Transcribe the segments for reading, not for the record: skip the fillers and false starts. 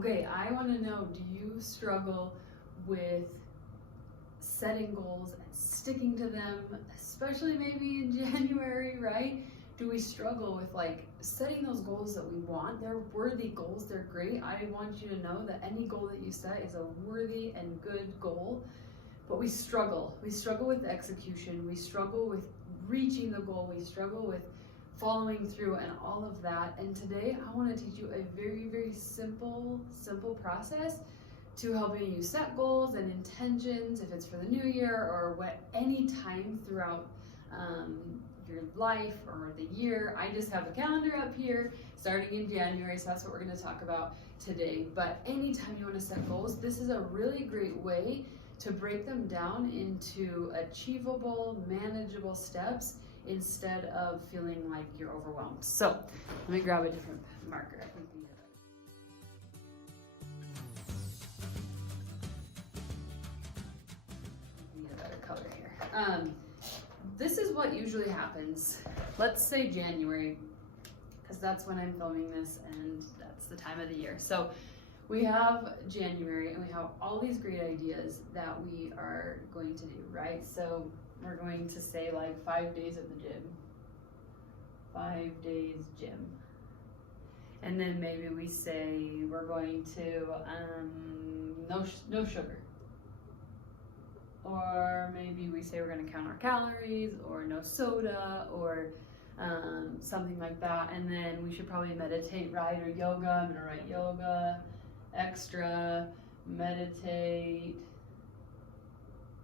Okay, I want to know, do you struggle with setting goals and sticking to them, especially maybe in January, right? Do we struggle with like setting those goals that we want? They're worthy goals, they're great. I want you to know that any goal that you set is a worthy and good goal, but we struggle. We struggle with execution, we struggle with reaching the goal, we struggle with following through and all of that. And today I want to teach you a very, very simple process to helping you set goals and intentions, if it's for the new year or any time throughout your life or the year. I just have a calendar up here starting in January, so that's what we're going to talk about today. But anytime you want to set goals, this is a really great way to break them down into achievable, manageable steps instead of feeling like you're overwhelmed. So let me grab a different marker. I think we need a better color here. This is what usually happens. Let's say January, because that's when I'm filming this and that's the time of the year. So we have January and we have all these great ideas that we are going to do, right? So we're going to say like 5 days at the gym, 5 days gym. And then maybe we say we're going to no sugar. Or maybe we say we're going to count our calories, or no soda, or something like that. And then we should probably meditate, right? Or yoga. I'm going to write yoga, extra, meditate.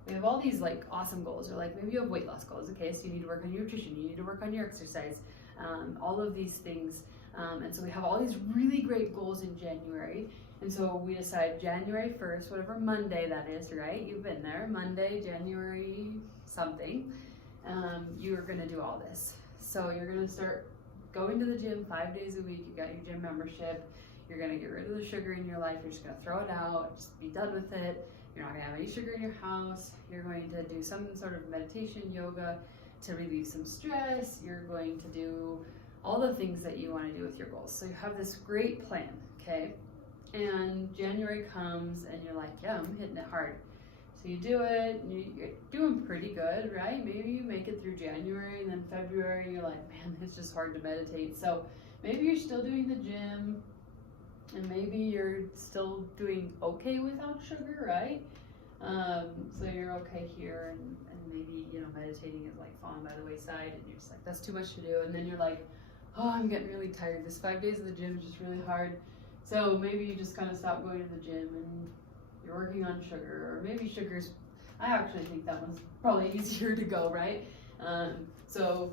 We have all these like awesome goals, or like maybe you have weight loss goals. Okay, so you need to work on your nutrition, you need to work on your exercise, all of these things. And so we have all these really great goals in January. And so we decide January 1st, whatever Monday that is, right? You've been there, Monday, January something. You're going to do all this. So you're going to start going to the gym 5 days a week. You got your gym membership. You're going to get rid of the sugar in your life. You're just going to throw it out. Just be done with it. You're not going to have any sugar in your house. You're going to do some sort of meditation, yoga to relieve some stress. You're going to do all the things that you want to do with your goals. So you have this great plan, okay? And January comes and you're like, yeah, I'm hitting it hard. So you do it, and you're doing pretty good, right? Maybe you make it through January, and then February you're like, man, it's just hard to meditate. So maybe you're still doing the gym, and maybe you're still doing okay without sugar, right? So you're okay here, and maybe, meditating is like falling by the wayside, and you're just like, that's too much to do. And then you're like, oh, I'm getting really tired. This 5 days of the gym is just really hard. So maybe you just kind of stop going to the gym and you're working on sugar, or maybe sugar's, I actually think that one's probably easier to go, right? So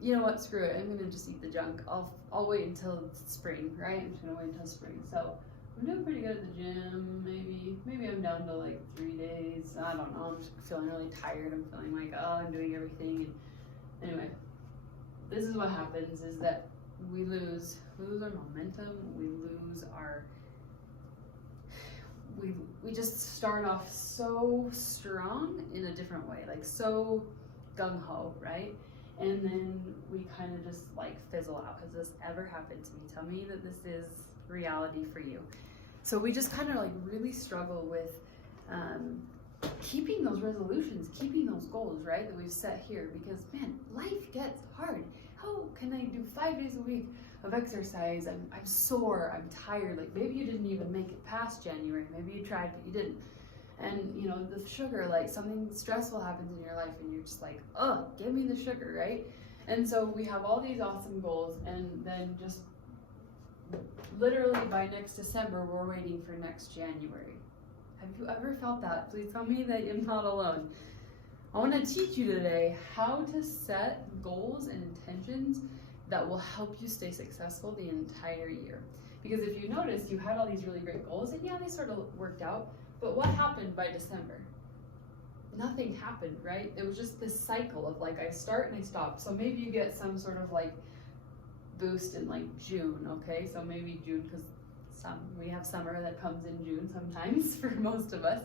you know what, screw it, I'm gonna just eat the junk. I'll wait until spring, right? I'm just gonna wait until spring. So I'm doing pretty good at the gym. Maybe I'm down to like 3 days. I don't know, I'm just feeling really tired. I'm feeling like, oh, I'm doing everything. And anyway, this is what happens, is that we lose our momentum, we lose our, we just start off so strong in a different way, like so gung-ho, right? And then we kind of just like fizzle out. Has this ever happened to me? Tell me that this is reality for you. So we just kind of like really struggle with keeping those resolutions, keeping those goals, right, that we've set here, because man, life gets hard. How can I do 5 days a week of exercise? I'm sore, I'm tired. Like maybe you didn't even make it past January. Maybe you tried, but you didn't. And the sugar, like something stressful happens in your life and you're just like, oh, give me the sugar, right? And so we have all these awesome goals, and then just literally by next December, we're waiting for next January. Have you ever felt that? Please tell me that you're not alone. I want to teach you today how to set goals and intentions that will help you stay successful the entire year. Because if you notice, you had all these really great goals, and yeah, they sort of worked out, but what happened by December? Nothing happened, right? It was just this cycle of like, I start and I stop. So maybe you get some sort of like boost in like June, okay? So maybe June, because we have summer that comes in June sometimes for most of us.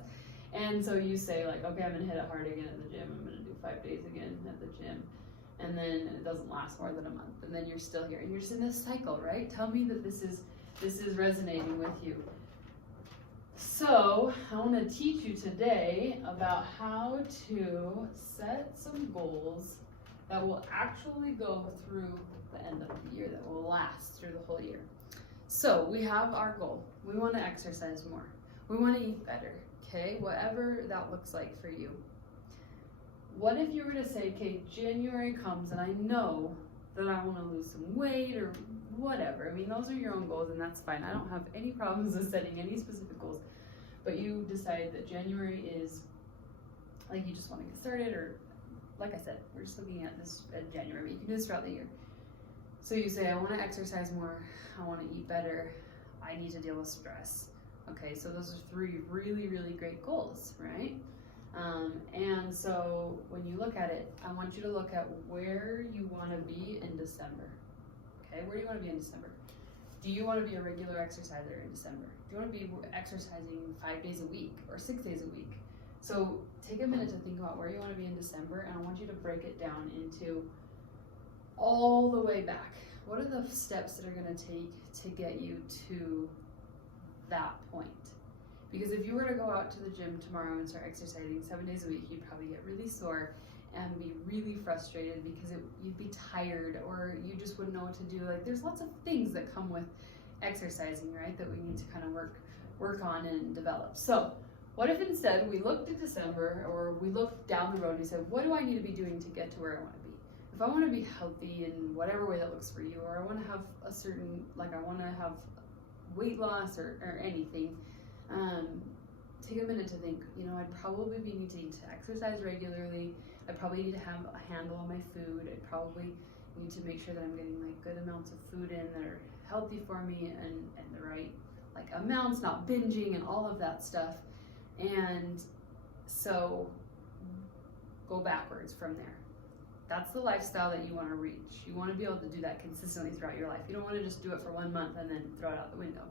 And so you say like, okay, I'm gonna hit it hard again at the gym. I'm gonna do 5 days again at the gym. And then it doesn't last more than a month. And then you're still here and you're just in this cycle, right? Tell me that this is resonating with you. So I want to teach you today about how to set some goals that will actually go through the end of the year, that will last through the whole year. So we have our goal. We want to exercise more. We want to eat better, okay? Whatever that looks like for you. What if you were to say, okay, January comes and I know that I want to lose some weight or whatever. I mean, those are your own goals and that's fine. I don't have any problems with setting any specific goals. But you decide that January is, like, you just want to get started, or like I said, we're just looking at this at January, but you can do this throughout the year. So you say, I want to exercise more, I want to eat better, I need to deal with stress. Okay, so those are 3 really, really great goals, right? And so when you look at it, I want you to look at where you want to be in December. Okay, where do you want to be in December? Do you want to be a regular exerciser in December? Do you want to be exercising 5 days a week or 6 days a week? So take a minute to think about where you want to be in December, and I want you to break it down into all the way back. What are the steps that are going to take to get you to that point? Because if you were to go out to the gym tomorrow and start exercising 7 days a week, you'd probably get really sore and be really frustrated because you'd be tired, or you just wouldn't know what to do. Like, there's lots of things that come with exercising, right, that we need to kind of work on and develop. So what if instead we looked at December, or we looked down the road and we said, what do I need to be doing to get to where I want to be? If I want to be healthy in whatever way that looks for you, or I want to have a certain, like, I want to have weight loss or anything, take a minute to think, I'd probably need to exercise regularly. I probably need to have a handle on my food. I probably need to make sure that I'm getting like good amounts of food in that are healthy for me, and the right like amounts, not binging and all of that stuff. And so go backwards from there. That's the lifestyle that you want to reach. You want to be able to do that consistently throughout your life. You don't want to just do it for 1 month and then throw it out the window.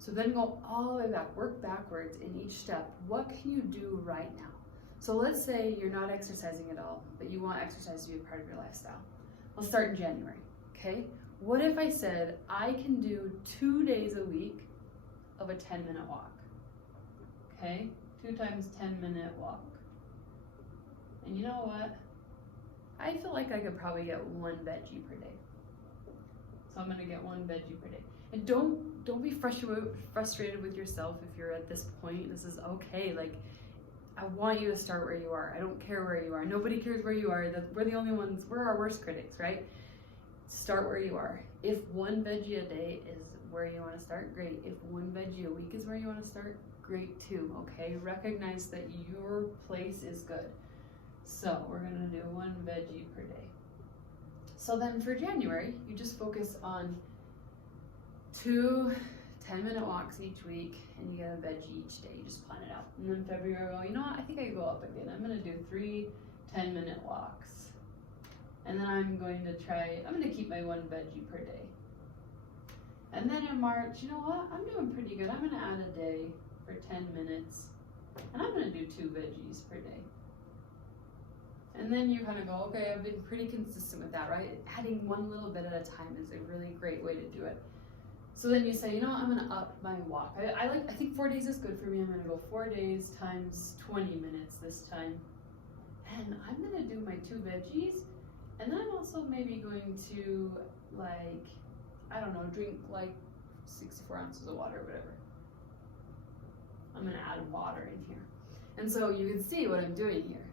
So then go all the way back, work backwards in each step. What can you do right now? So let's say you're not exercising at all, but you want exercise to be a part of your lifestyle. Let's start in January, okay? What if I said I can do 2 days a week of a 10-minute walk, okay? 2 times 10-minute walk. And you know what? I feel like I could probably get 1 veggie per day. So I'm gonna get 1 veggie per day. And don't be frustrated with yourself if you're at this point. This is okay. Like, I want you to start where you are. I don't care where you are. Nobody cares where you are. We're the only ones. We're our worst critics, right? Start where you are. If 1 veggie a day is where you want to start, great. If 1 veggie a week is where you want to start, great too, okay? Recognize that your place is good. So we're going to do 1 veggie per day. So then for January, you just focus on 2 10-minute walks each week, and you get a veggie each day. You just plan it out. And then February, well, you know what? I think I could go up again. I'm going to do 3 10-minute walks. And then I'm going to keep my 1 veggie per day. And then in March, you know what? I'm doing pretty good. I'm going to add a day for 10 minutes. And I'm going to do 2 veggies per day. And then you kind of go, okay, I've been pretty consistent with that, right? Adding 1 little bit at a time is a really great way to do it. So then you say, I'm going to up my walk. I think 4 days is good for me. I'm going to go 4 days times 20 minutes this time. And I'm going to do my 2 veggies. And then I'm also maybe going to, drink 64 ounces of water or whatever. I'm going to add water in here. And so you can see what I'm doing here.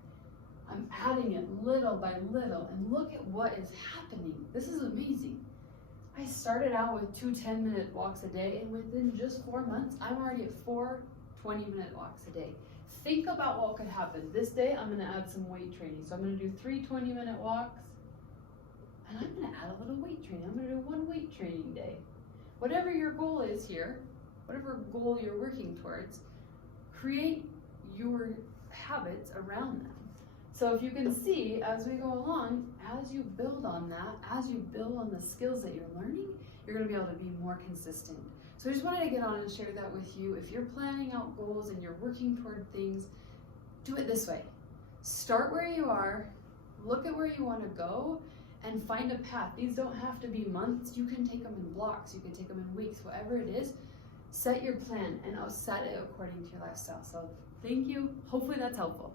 I'm adding it little by little, and look at what is happening. This is amazing. I started out with 2 10-minute walks a day, and within just 4 months, I'm already at 4 20-minute walks a day. Think about what could happen. This day, I'm going to add some weight training. So I'm going to do 3 20-minute walks, and I'm going to add a little weight training. I'm going to do 1 weight training day. Whatever your goal is here, whatever goal you're working towards, create your habits around them. So if you can see, as we go along, as you build on that, as you build on the skills that you're learning, you're going to be able to be more consistent. So I just wanted to get on and share that with you. If you're planning out goals and you're working toward things, do it this way. Start where you are, look at where you want to go, and find a path. These don't have to be months. You can take them in blocks. You can take them in weeks, whatever it is. set your plan and I'll set it according to your lifestyle. So thank you. Hopefully that's helpful.